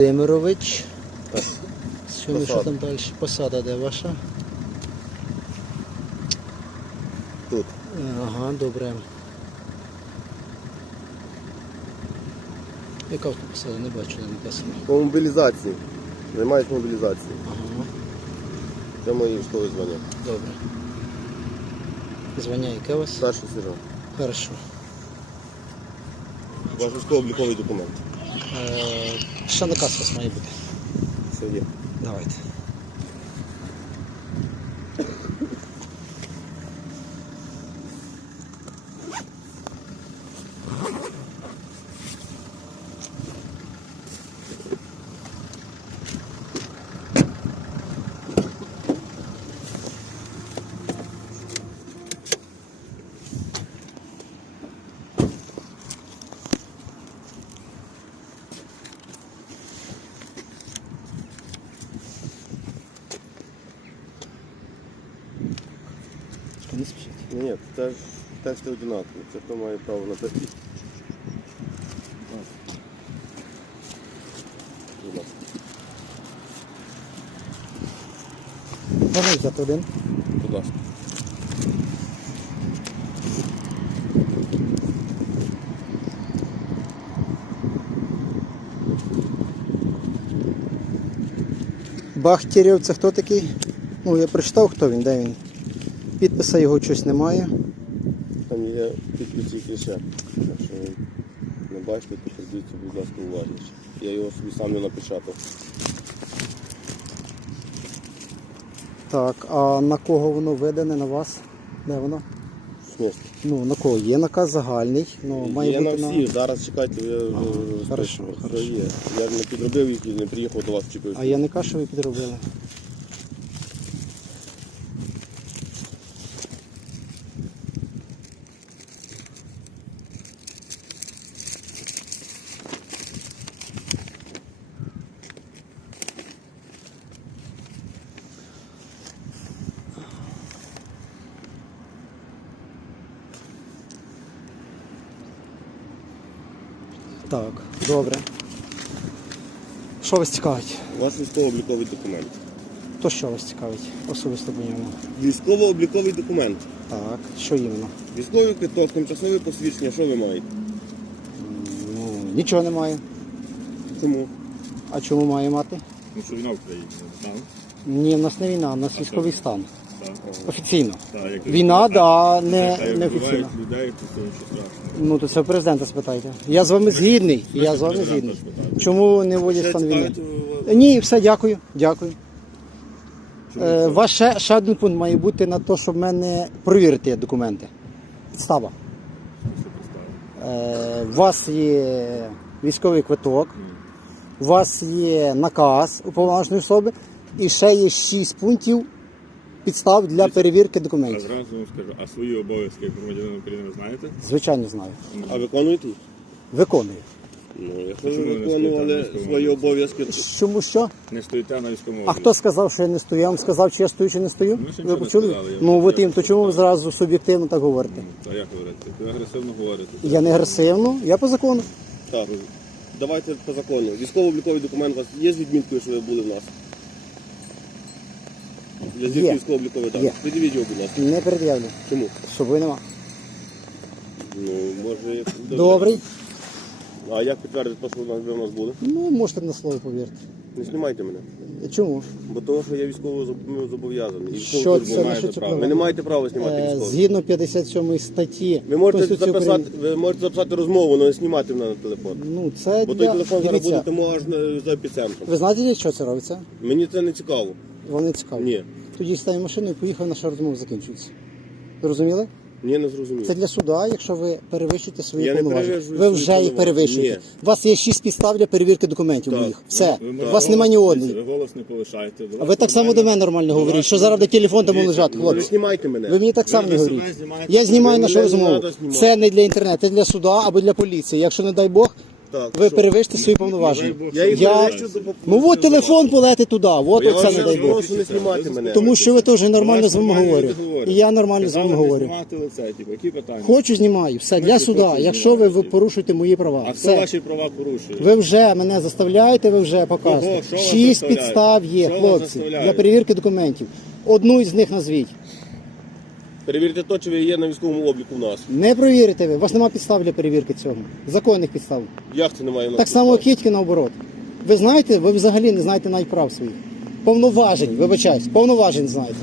Володимирович. Сьогодні що там далі? Посада де ваша? Тут. Ага, добре. Яка в тут посада? Не бачу, не написано. По мобілізації. Займаюся мобілізацією. Ага, Це мої військові звання. добре. Звання яке у вас? Старший сержант. Хорошо. Ваш військово-обліковий документ. Е, ще наказ у вас має бути. Все є. Давайте. Не спішіть. Ні, теж тексти одинакові. Це хто має право на те. Ласка. Можна взяти один? Будь ласка. Бахтєрєв це хто такий? Ну, я прочитав, хто він, де він. Підписа його щось немає. Там є підписи і ще. Якщо ви не бачите, то подивіться, будь ласка, уважніше. Я його собі сам не напечатав. Так, а на кого воно видане, на вас? Де воно? В? Ну, на кого? Є наказ загальний. Ну, має є на бути всі. Зараз чекайте, я хорошо, хорошо. є. Я не підробив їх і не приїхав до вас вчепився. А я не кажу, що ви підробили. Так, добре. Що вас цікавить? У вас військово-обліковий документ. То що вас цікавить? Особисто по ньому. Військово-обліковий документ. Так, що іменно? Військовий квиток, тимчасове посвідчення, що ви маєте? Ну, нічого немає. Чому? А чому має мати? Ну що війна в Україні, так? Ні, в нас не війна, у нас військовий стан. Так. Офіційно. Так, як Війна, да, не, як не вбивають офіційно. людей, то це страшного. Ну, то це президента спитайте. Я з вами згідний. Я з вами згідний. Чому не вводять стан війни? Ні, все, дякую. Дякую. Е, ваш ще, ще один пункт має бути на те, щоб мене провірити документи. Підстава. Е, у вас є військовий квиток, у вас є наказ уповноваженої особи, і ще є 6 пунктів підстав для перевірки А документів. зразу вам скажу, а свої обов'язки як громадянина України ви знаєте? Звичайно, знаю. А виконуєте їх? Виконую. Ну, якщо ви Чому ви не виконували стоїте на свої військовому обов'язки, то Чому що? Не стоїте на військовому А хто сказав, що я не стою? Я вам сказав, чи я стою, чи не стою? Ну, ще Ви нічого не сказали, я Ну вам от їм, то чому ви зразу суб'єктивно так говорите? Та як говорити? Ви агресивно говорите. Я не агресивно, я по закону. так. Давайте по закону. Військово-обліковий документ у вас є з відміткою, що ви були в нас? Я Є. звідки військово-обліковий так. Є. Підійдіть його, будь ласка. Не пред'явлю. Чому? З собою нема. Ну, може, як- Добрий. А як підтвердити, що ви в нас були? Ну, можете на слово повірити. Не знімайте мене. Чому? Бо того, що я військово зоб- ну, зобов'язаний. І Що військовий це ви на що це право. Ви не маєте права знімати Е, військових. Згідно 57 статті Ви можете Конституції записати, України. ви можете записати розмову, але не знімати мене на телефон. Ну, це Бо той для... телефон зараз буде тому аж на- за епіцентром. ви знаєте, для чого це робиться? Мені це не цікаво. Вам не цікаво. Ні. Тоді стань машину і поїхав, наша розмова закінчується. Зрозуміли? Ні, не зрозумів. Це для суда, якщо ви перевищите свої Я не повноваження. перевищую Ви свої вже їх повноваження. перевищуєте. У вас є шість підстав для перевірки документів Так. моїх. Все. Ви У вас немає ні одної. Ви голос не повишаєте. А ви так само до мене нормально говорите, що зараз де телефон там лежать, хлопці. знімайте мене. Ви мені так само не Ви знімаєте. Я знімаю Ви нашу мене не розмову. надо знімати. Це не для інтернету, це для суда або для поліції. Якщо не дай Бог, Так, Ви що? перевищите свої повноваження. Я їх Я... перевищу до Ну от телефон полети туди, от Я оце вас не дай Бог. прошу не знімати мене. Тому що ви теж нормально з вами говорю. І я нормально з вами говорю. знімати лице, типу, які питання? Хочу знімаю, все, для суда. Якщо ви, ви порушуєте мої права, А хто все. ваші права порушує? Ви вже мене заставляєте, ви вже показуєте. Що вас Шість підстав є, Що вас хлопці, заставляє? для перевірки документів. Одну із них назвіть. Перевірте то, чи ви є на військовому обліку в нас. Не провірите ви, у вас немає підстав для перевірки цього. Законних підстав. Як це немає? Так само Кітьки наоборот. Ви знаєте, ви взагалі не знаєте навіть прав своїх. Повноважень, вибачаюсь, повноважень знаєте.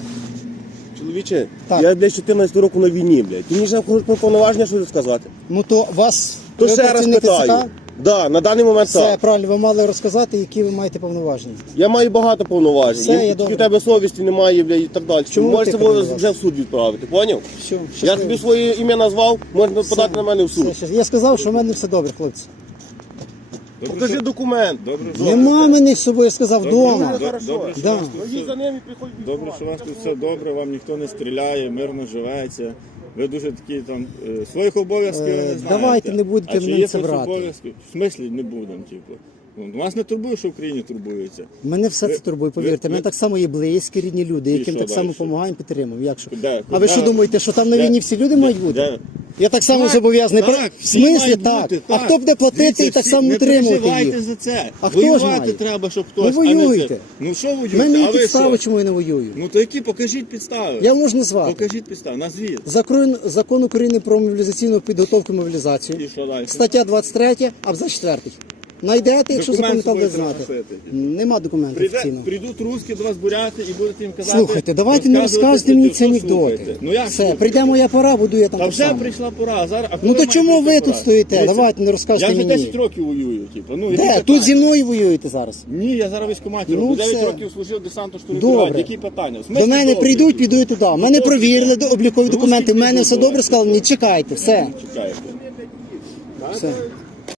Чоловіче, Так. я, блядь, 14 років на війні, блядь. Ти мені ще про повноваження щось сказати? Ну то вас То ви ще раз працівник питаю. ТЦК? Да, на даний момент Все так. правильно, ви мали розказати, які ви маєте повноваження. Я маю багато повноважень. Все, я тільки добре. в тебе совісті немає, бля, і так далі. Чому Можеш ти себе вже в суд відправити, поняв? Все, Я щасливо. тобі своє ім'я назвав, можна подати на мене в суд. Все, щас- Я сказав, що в мене все добре, хлопці. Покажи що- документ. Добре, що- Нема мене з собою, я сказав, вдома. добре, що Да. вас тут все- їдь за ним і приходь Добре, що у вас тут все добре, вам ніхто не стріляє, мирно живеться. Ви дуже такі там е, своїх обов'язків ви не Е, знаєте. давайте не будете а чи мене є це хоч брати. обов'язки? В смислі не будемо, типу. Ну, Вас не турбує, що в країні турбується. Мене все це турбує, повірте. ви- Мене так само є близькі, рідні люди, яким що так само дальше? допомагаємо, підтримуємо. Як що? Де? А ви що думаєте, що там на Де? війні всі люди мають бути? Де? Я так само Так, зобов'язаний. так, В всі смислі мають так? бути, А хто буде платити Дивіться, і так всі- само не утримувати переживайте їх? за це. А хто ж Воювати має? треба, щоб Ну, хтось. а не воюйте. це. Ну що У воюєте? мене є а ви підстави, що? чому я не воюю. Ну то які? Покажіть підстави. Я можу назвати. Покажіть підстави. Назвіть. Закон, закон України про мобілізаційну підготовку і мобілізацію. І що далі? Стаття 23, абзац 4. Найдете, якщо Документ собою знати. носити. Нема документів Прийде, офіційного. прийдуть русські до вас буряти і будете їм казати. Слухайте, давайте не розказувати, розказуйте мені що ці анекдоти. слухаєте. Ну як Все, прийде моя пора, буду я там Та так вже само. прийшла пора. Зараз, а Ну то має чому прийти ви пора? тут стоїте? Дивіться, Давайте не розказуйте Я вже мені. 10 років воюю, типу. Ну, Де? питання? Тут зі мною воюєте зараз. Ні, я зараз військкоматі Ну, роблю. 9 все. років служив десанту штурмувати. Добре. Які питання? В смислі До мене добре? прийдуть, піду і туди. Мене провірили до- облікові документи. В мене все добре сказали. Ні, чекайте, все. Чекаєте. все.